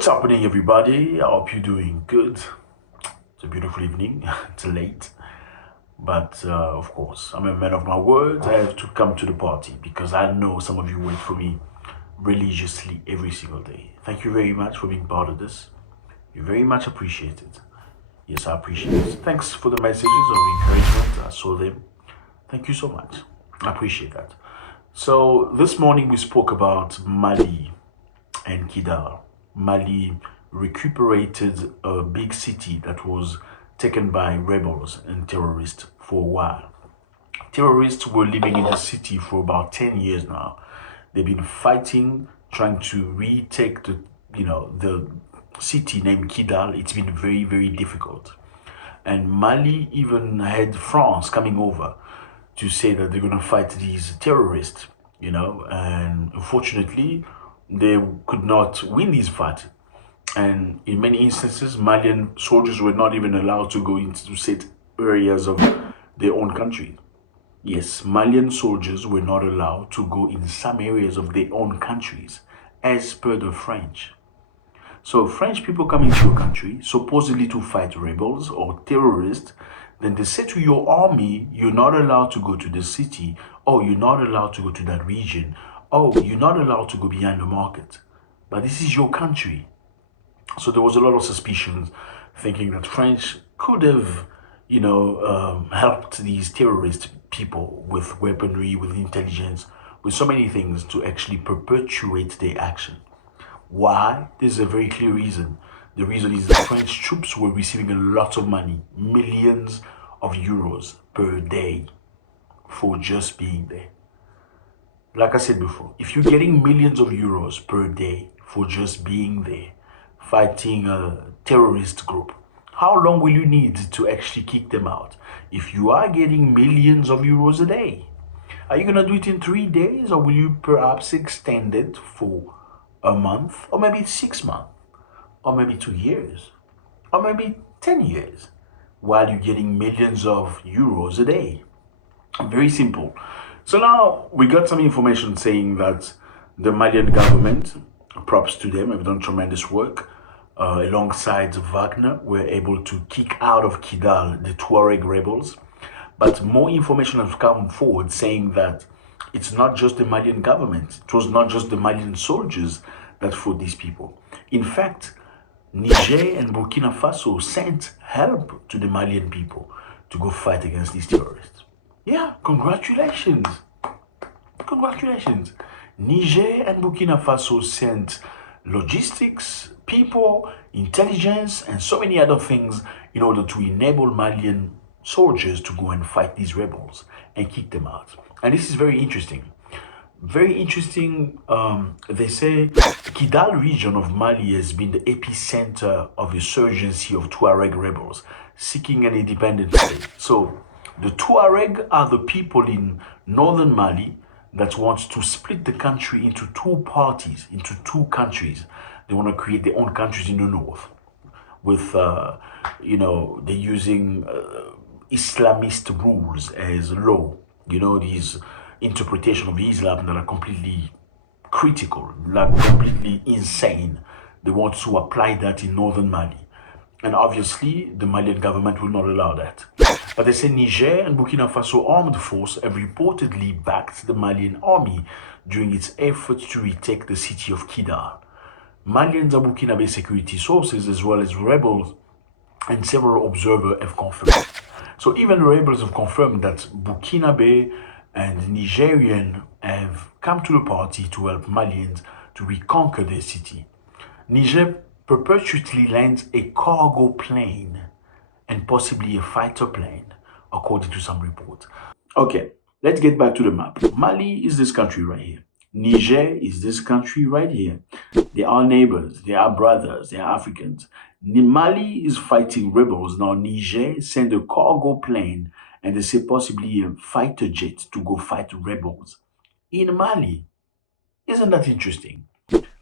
What's happening, everybody? I hope you're doing good. It's a beautiful evening. It's late, but of course, I'm a man of my words. I have to come to the party because I know some of you wait for me religiously every single day. Thank you very much for being part of this. You very much appreciate it. Yes, I appreciate it. Thanks for the messages of encouragement. I saw them. Thank you so much. I appreciate that. So this morning we spoke about Mali and Kidal. Mali recuperated a big city that was taken by rebels and terrorists for a while. Terrorists were living in the city for about 10 years now. They've been fighting, trying to retake the city named Kidal. It's been very, very difficult. And Mali even had France coming over to say that they're going to fight these terrorists, and unfortunately, they could not win this fight. And in many instances, Malian soldiers were not even allowed to go into set areas of their own country. Yes, Malian soldiers were not allowed to go in some areas of their own countries, as per the French. So French people come into your country, supposedly to fight rebels or terrorists, then they say to your army, you're not allowed to go to the city, or you're not allowed to go to that region, oh, you're not allowed to go behind the market. But this is your country. So there was a lot of suspicions thinking that French could have, helped these terrorist people with weaponry, with intelligence, with so many things to actually perpetuate their action. Why? There's a very clear reason. The reason is that French troops were receiving a lot of money, millions of euros per day for just being there. Like I said before, if you're getting millions of euros per day for just being there, fighting a terrorist group, how long will you need to actually kick them out? If you are getting millions of euros a day, are you going to do it in 3 days, or will you perhaps extend it for a month, or maybe 6 months, or maybe 2 years, or maybe 10 years, while you're getting millions of euros a day? Very simple. So now we got some information saying that the Malian government, props to them, have done tremendous work. Alongside Wagner, were able to kick out of Kidal the Tuareg rebels. But more information has come forward saying that it's not just the Malian government, it was not just the Malian soldiers that fought these people. In fact, Niger and Burkina Faso sent help to the Malian people to go fight against these terrorists. Yeah, congratulations. Congratulations. Niger and Burkina Faso sent logistics, people, intelligence, and so many other things in order to enable Malian soldiers to go and fight these rebels and kick them out. And this is very interesting. Very interesting. They say Kidal region of Mali has been the epicenter of insurgency of Tuareg rebels seeking an independent state. So the Tuareg are the people in northern Mali that wants to split the country into two parties, into two countries. They want to create their own countries in the north with, they're using Islamist rules as law. These interpretation of Islam that are completely critical, like completely insane. They want to apply that in northern Mali. And obviously, the Malian government will not allow that. But they say Niger and Burkina Faso armed force have reportedly backed the Malian army during its efforts to retake the city of Kidal. Malian and Burkinabe security sources, as well as rebels and several observers, have confirmed. So even rebels have confirmed that Burkinabe and Nigerian have come to the party to help Malians to reconquer their city. Niger perpetually lands a cargo plane and possibly a fighter plane, according to some reports. Okay, let's get back to the map. Mali is this country right here. Niger is this country right here. They are neighbors, they are brothers, they are Africans. Mali is fighting rebels. Now Niger sent a cargo plane and they say possibly a fighter jet to go fight rebels in Mali. Isn't that interesting?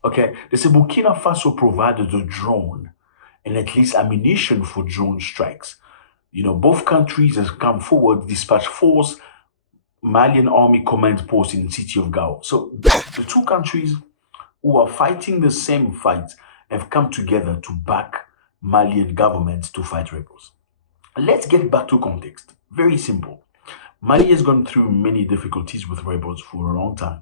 Okay, they say Burkina Faso provided a drone and at least ammunition for drone strikes. Both countries have come forward, dispatch force, Malian army command post in the city of Gao. So the two countries who are fighting the same fight have come together to back Malian government to fight rebels. Let's get back to context. Very simple. Mali has gone through many difficulties with rebels for a long time.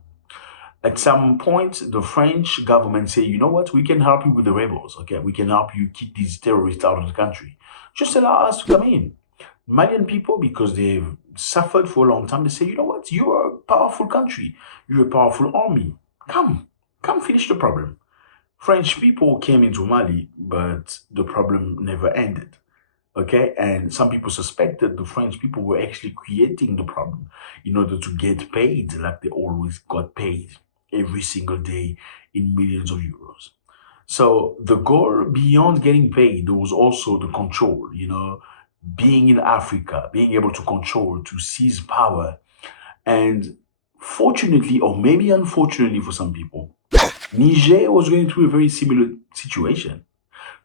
At some point, the French government say, you know what, we can help you with the rebels. Okay, we can help you kick these terrorists out of the country. Just allow us to come in. Malian people, because they've suffered for a long time, they say, you know what, you are a powerful country. You're a powerful army. Come finish the problem. French people came into Mali, but the problem never ended. Okay, and some people suspected the French people were actually creating the problem in order to get paid, like they always got paid every single day in millions of euros. So the goal beyond getting paid was also the control, being in Africa, being able to control, to seize power. And fortunately, or maybe unfortunately for some people, Niger was going through a very similar situation.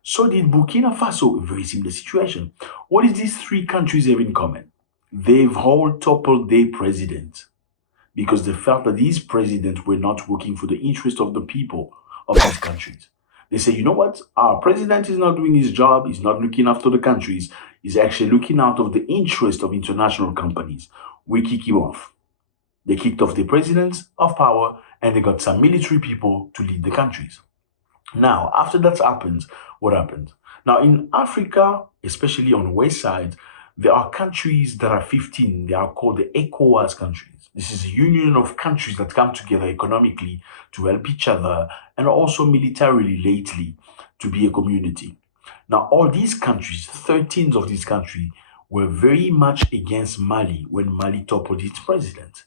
So did Burkina Faso, a very similar situation. What does these three countries have in common? They've all toppled their president because they felt that these presidents were not working for the interest of the people of these countries. They say, you know what? Our president is not doing his job. He's not looking after the countries. He's actually looking out of the interest of international companies. We kick him off. They kicked off the presidents of power and they got some military people to lead the countries. Now, after that happens, what happened? Now, in Africa, especially on the west side, there are countries that are 15. They are called the ECOWAS countries. This is a union of countries that come together economically to help each other and also militarily lately to be a community. Now, all these countries, 13 of these countries, were very much against Mali when Mali toppled its president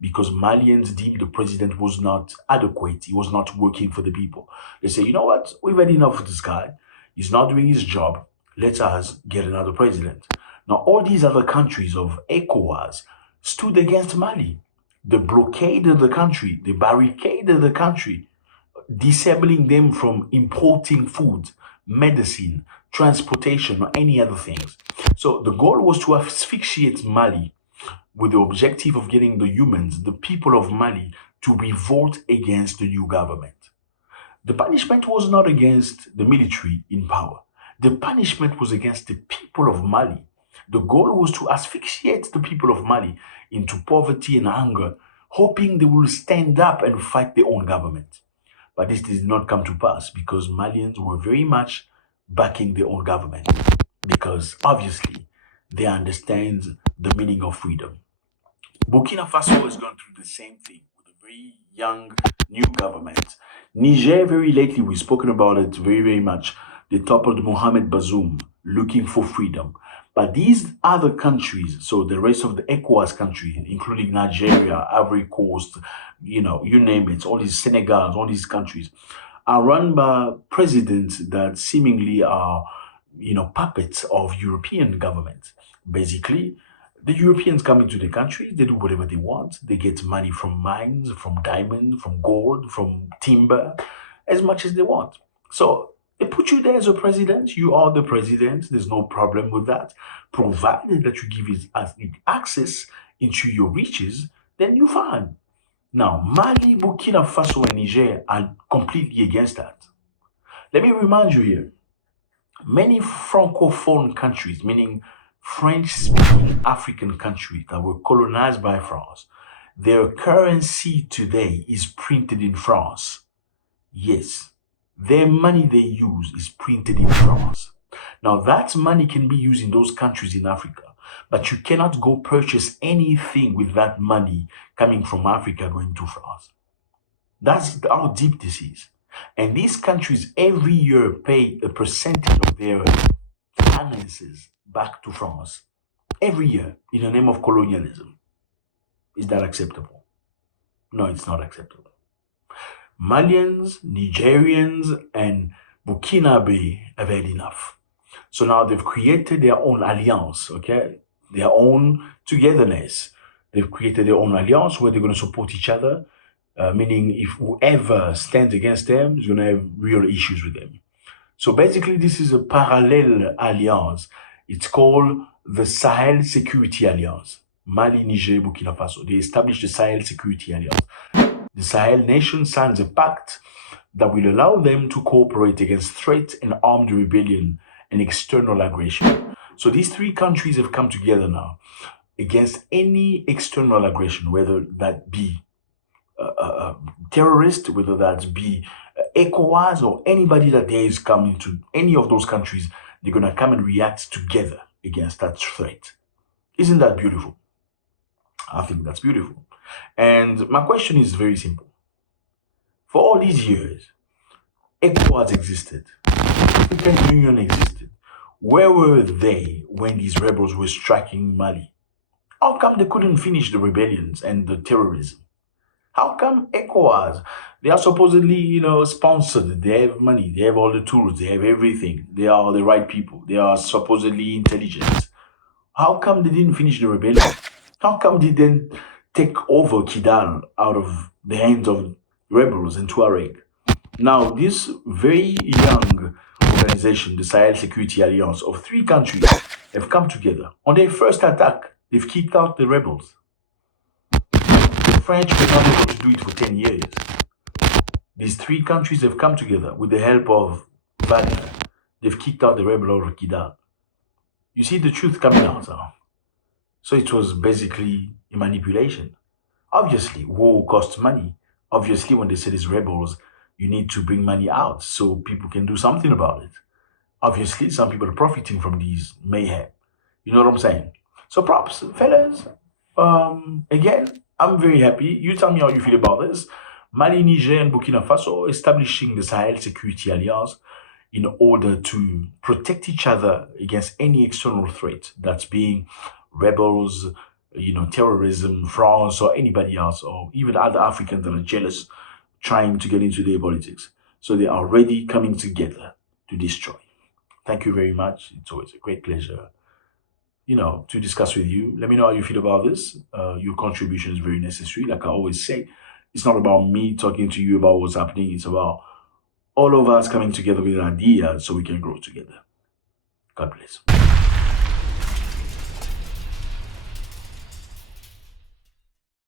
because Malians deemed the president was not adequate. He was not working for the people. They say, you know what? We've had enough of this guy. He's not doing his job. Let us get another president. Now, all these other countries of ECOWAS stood against Mali. They blockaded the country. They barricaded the country, disabling them from importing food, medicine, transportation, or any other things. So the goal was to asphyxiate Mali with the objective of getting the humans, the people of Mali, to revolt against the new government. The punishment was not against the military in power. The punishment was against the people of Mali. The goal was to asphyxiate the people of Mali into poverty and hunger, hoping they will stand up and fight their own government. But this did not come to pass because Malians were very much backing their own government because obviously they understand the meaning of freedom. Burkina Faso has gone through the same thing with a very young new government. Niger, very lately, we've spoken about it very, very much. They toppled Mohamed Bazoum looking for freedom. But these other countries, so the rest of the ECOWAS countries, including Nigeria, Ivory Coast, you name it, all these Senegals, all these countries, are run by presidents that seemingly are, puppets of European governments. Basically, the Europeans come into the country, they do whatever they want. They get money from mines, from diamond, from gold, from timber, as much as they want. So they put you there as a president. You are the president. There's no problem with that. Provided that you give it access into your riches, then you're fine. Now, Mali, Burkina Faso, and Niger are completely against that. Let me remind you here, many francophone countries, meaning French-speaking African countries that were colonized by France, their currency today is printed in France. Yes, their money they use is printed in France. Now, that money can be used in those countries in Africa, but you cannot go purchase anything with that money coming from Africa going to France. That's how deep this is. And these countries every year pay a percentage of their finances back to France. Every year in the name of colonialism. Is that acceptable? No, it's not acceptable. Malians, Nigerians, and Burkinabe have had enough. So now they've created their own alliance, okay? Their own togetherness. They've created their own alliance where they're going to support each other, meaning if whoever stands against them is going to have real issues with them. So basically, this is a parallel alliance. It's called the Sahel Security Alliance. Mali, Niger, Burkina Faso. They established the Sahel Security Alliance. The Sahel nation signs a pact that will allow them to cooperate against threat and armed rebellion and external aggression. So these three countries have come together now against any external aggression, whether that be terrorist, whether that be ECOWAS or anybody that there is coming to any of those countries, they're going to come and react together against that threat. Isn't that beautiful? I think that's beautiful. And my question is very simple. For all these years, ECOWAS existed, African Union existed. Where were they when these rebels were striking Mali? How come they couldn't finish the rebellions and the terrorism? How come ECOWAS? They are supposedly, sponsored. They have money. They have all the tools. They have everything. They are the right people. They are supposedly intelligent. How come they didn't finish the rebellion? How come they didn't take over Kidal out of the hands of rebels and Tuareg? Now, this very young organization, the Sahel Security Alliance of three countries, have come together. On their first attack, they've kicked out the rebels. The French were not able to do it for 10 years. These three countries have come together with the help of Wagner. They've kicked out the rebel over Kidal. You see the truth coming out now. So it was basically a manipulation. Obviously, war costs money. Obviously, when they say these rebels, you need to bring money out so people can do something about it. Obviously, some people are profiting from these mayhem. You know what I'm saying? So props, fellas. Again, I'm very happy. You tell me how you feel about this. Mali, Niger, and Burkina Faso establishing the Sahel Security Alliance in order to protect each other against any external threat that's being rebels, terrorism, France, or anybody else, or even other Africans that are jealous trying to get into their politics. So they are already coming together to destroy. Thank you very much. It's always a great pleasure, to discuss with you. Let me know how you feel about this. Your contribution is very necessary. Like I always say, it's not about me talking to you about what's happening. It's about all of us coming together with an idea so we can grow together. God bless.